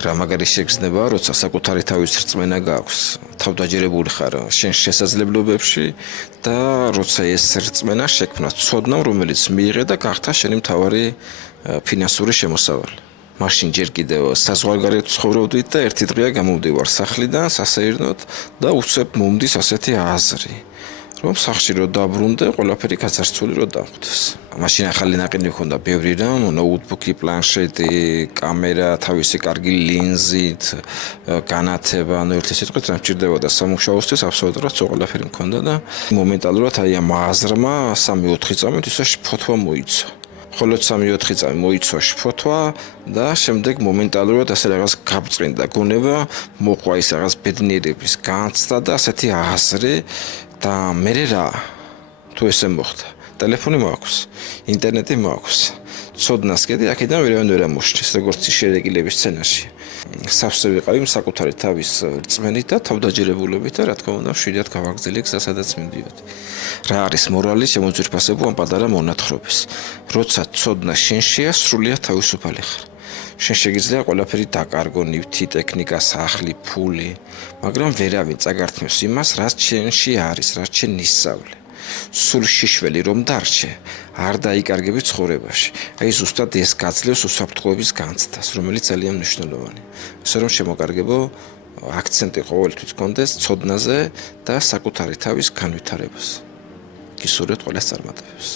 რა მაგარი შეგრძნება, როცა საკუთარი თავის რწმენა გაქვს, თავდაჯერებული ხარ შენ შესაძლებლობებში და როცა ეს რწმენა შექმნა ცოდნა, რომელიც მიიღე და გახდა შენი მთავარი ფინანსური შემოსავალი. მაშინ ჯერ კიდევ საზღვარგარეთ ცხოვრობდით და ერთი დღეა გამოვდივარ სახლიდან სასეირნოდ და უცებ მომდის ასეთი აზრი. რომ სახში რო დაბრუნდე, ყველაფერი გაძარცვული რო დამხვდეს. მაშინ ახალი ნაყინი მქონდა ბევრი რამ, ნოუთბუქი, პლანშეტი, კამერა, თავისი კარგი ლინზით, განათება, ერთი სიტყვით რა მჭირდებოდა სამუშაოსთვის, აბსოლუტურად ყველაფერი მქონდა და მომენტალურად აი ამ აზრმა 3-4 წამით ისე ფოთვა მოიცვა. ხოლო 3-4 წამი მოიცვა ფოთვა და შემდეგ მომენტალურად ასე რაღაც გაბწყინდა გონება, მოყვა ის რაღაც ბედნიერების განცდა და ასეთი აზრი და მე რა თუ ესე მოხდა ტელეფონი მაქვს ინტერნეტი მაქვს ცოდნას კიდე აქედან ვერავინ ვერ ამოშლის როგორც შეერეგილების სცენაში სავსე ვიყავი საკუთარი თავის რწმენით და თავდაჯერებულობით და რა თქმა უნდა შვიდად გავაგრძელე გზა სადაც მივდიოდი რა არის მორალი შემოძვირფასებო ამ პატარა მონათხრობის როცა ცოდნა შენშია სრულიად თავისუფალი ხარ შენ შეგიძლია ყველაფერი დაკარგო ნივთი ტექნიკა სახლი ფული მაგრამ ვერავინ წაგართმევს იმას რაც შენში არის რაც შენ ისწავლე სულ შიშველი რომ დარჩე არ დაიკარგები ცხოვრებაში აი ზუსტად ეს გაძლევს უსაფრთხოების განცდას რომელიც ძალიან მნიშვნელოვანია ასე რომ შემოკარგებო აქცენტი ყოველთვის გქონდეს ცოდნაზე და საკუთარი თავის განვითარებას გისურვებთ ყველას წარმატებებს